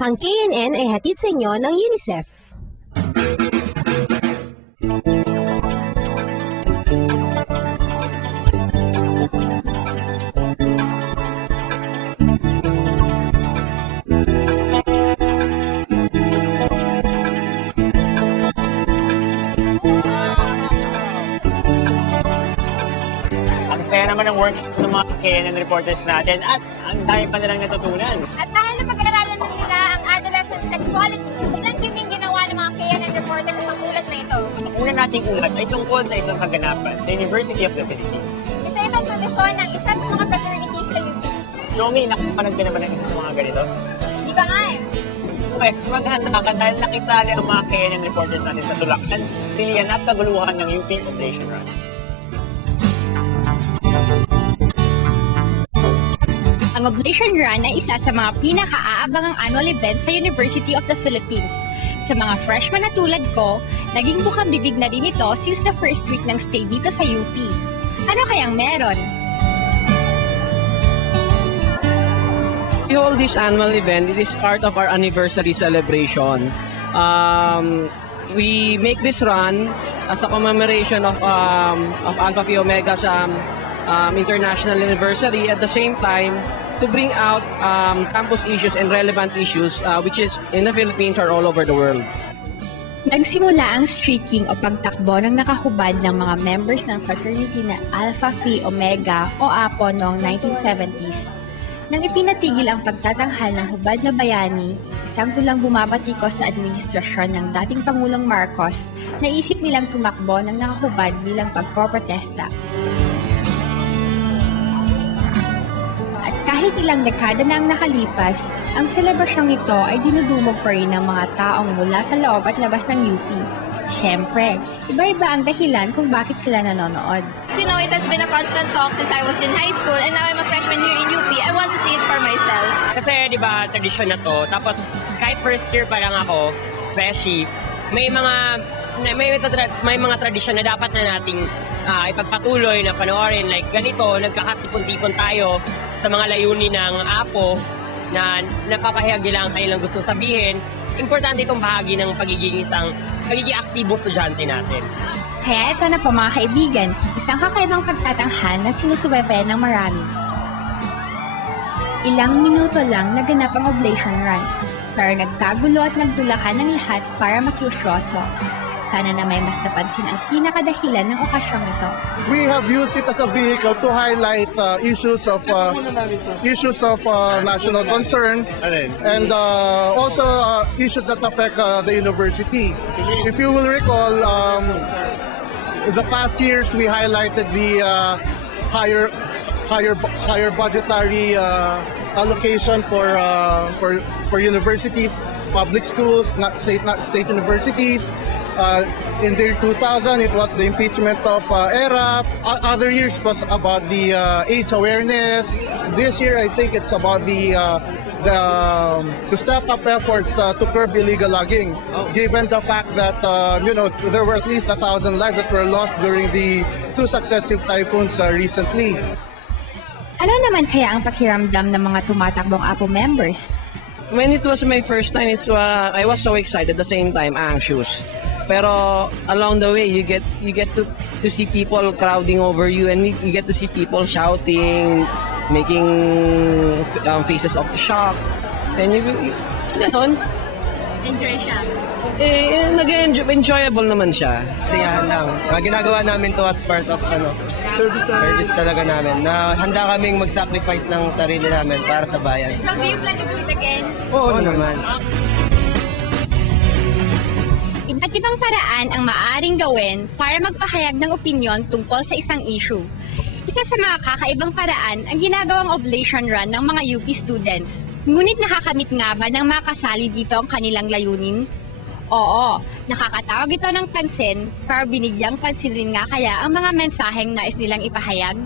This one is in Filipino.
Ang KNN ay hatid sa inyo ng UNICEF. Saya naman ng work ng mga KNN reporters natin at ang dami pa nilang natutunan. At dahil na pag-aralan ng nila ang adolescent sexuality, ilang kiming ginawa ng mga KNN reporters sa ulat na ito. Ang una nating ulat ay tungkol sa isang kaganapan sa University of the Philippines. Isa itong tradisyon ng isa sa mga fraternities sa UP. Jomi, nakapanood ka naman ng isa sa mga ganito? Di ba nga eh? Pues, maghanda ka dahil nakisali ang mga KNN reporters natin sa tulakan, tilian at kaguluhan ng UP Oblation Run. Ang Oblation Run ay isa sa mga pinaka-aabangang annual event sa University of the Philippines. Sa mga freshman na tulad ko, naging bukang bibig na rin ito since the first week ng stay dito sa UP. Ano kayang meron? We hold this annual event. It is part of our anniversary celebration. We make this run as a commemoration of Alpha Phi Omega's international anniversary. At the same time, to bring out campus issues and relevant issues which is in the Philippines or all over the world. Nagsimula ang streaking o pagtakbo ng nakahubad ng mga members ng fraternity na Alpha Phi Omega o APO noong 1970s. Nang ipinatigil ang pagtatanghal ng hubad na bayani, isang tulang bumabatikos sa administrasyon ng dating Pangulong Marcos, naisip nilang tumakbo ng nakahubad bilang pagpoprotesta. Kahit ilang dekada na ang nakalipas, ang selebrasyong ito ay dinudumog pa rin ng mga taong mula sa loob at labas ng UP. Siyempre, iba-iba ang dahilan kung bakit sila nanonood. You know, it has been a constant talk since I was in high school and now I'm a freshman here in UP. I want to see it for myself. Kasi di ba tradisyon na to, tapos kahit first year pa lang ako, freshie, may mga tradisyon na dapat na nating ipagpatuloy na panoorin. Like ganito, nagkakatipon-tipon tayo sa mga layunin ng APO na napapahayag nila ang kanilang gustong sabihin. Importante itong bahagi ng pagiging aktibong estudyante natin. Kaya ito na po mga kaibigan, isang kakaibang pagtatanghal na sinusubaybayan ng marami. Ilang minuto lang naganap ang Oblation Run, pero nagkagulo at nagdulakan ng lahat para makiusyoso. Sana na may mas napansin ang pinakadahilan ng okasyong ito. We have used it as a vehicle to highlight issues of national concern and also issues that affect the university. If you will recall, the past years we highlighted the higher budgetary allocation for universities, public schools, not state universities. In the year 2000, it was the impeachment of ERA. Other years was about the AIDS awareness. This year, I think it's about to step up efforts to curb illegal logging. Given the fact that there were at least 1,000 lives that were lost during the 2 successive typhoons recently. Ano naman kaya ang pakiramdam ng mga tumatakbong APO members? When it was my first time, I was so excited, at the same time anxious. Pero along the way, you get to see people crowding over you, and you get to see people shouting, making faces of shock. And Enjoy siya. Enjoyable naman siya. Siyahan lang. Ginagawa namin to as part of service talaga namin. Na handa kaming mag-sacrifice ng sarili namin para sa bayan. So, do you plan to do it again? Oo naman. Iba't ibang paraan ang maaaring gawin para magpahayag ng opinyon tungkol sa isang issue. Isa sa mga kakaibang paraan ang ginagawang Oblation Run ng mga UP students. Ngunit nakakamit nga ba ng mga kasali dito ang kanilang layunin? Oo, nakakatawag ito ng pansin, pero binigyang pansin rin nga kaya ang mga mensaheng nais nilang ipahayag?